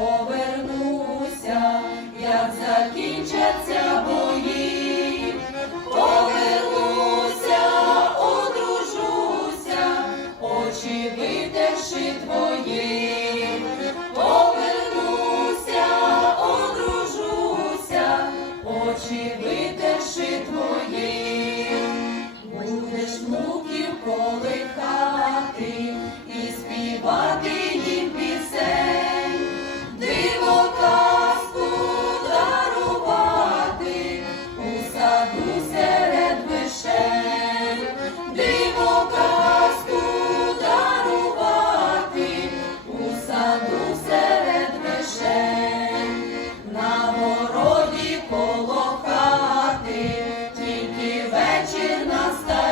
повернуся, як закінчаться бої, повернуся, одружуся, очі. nossa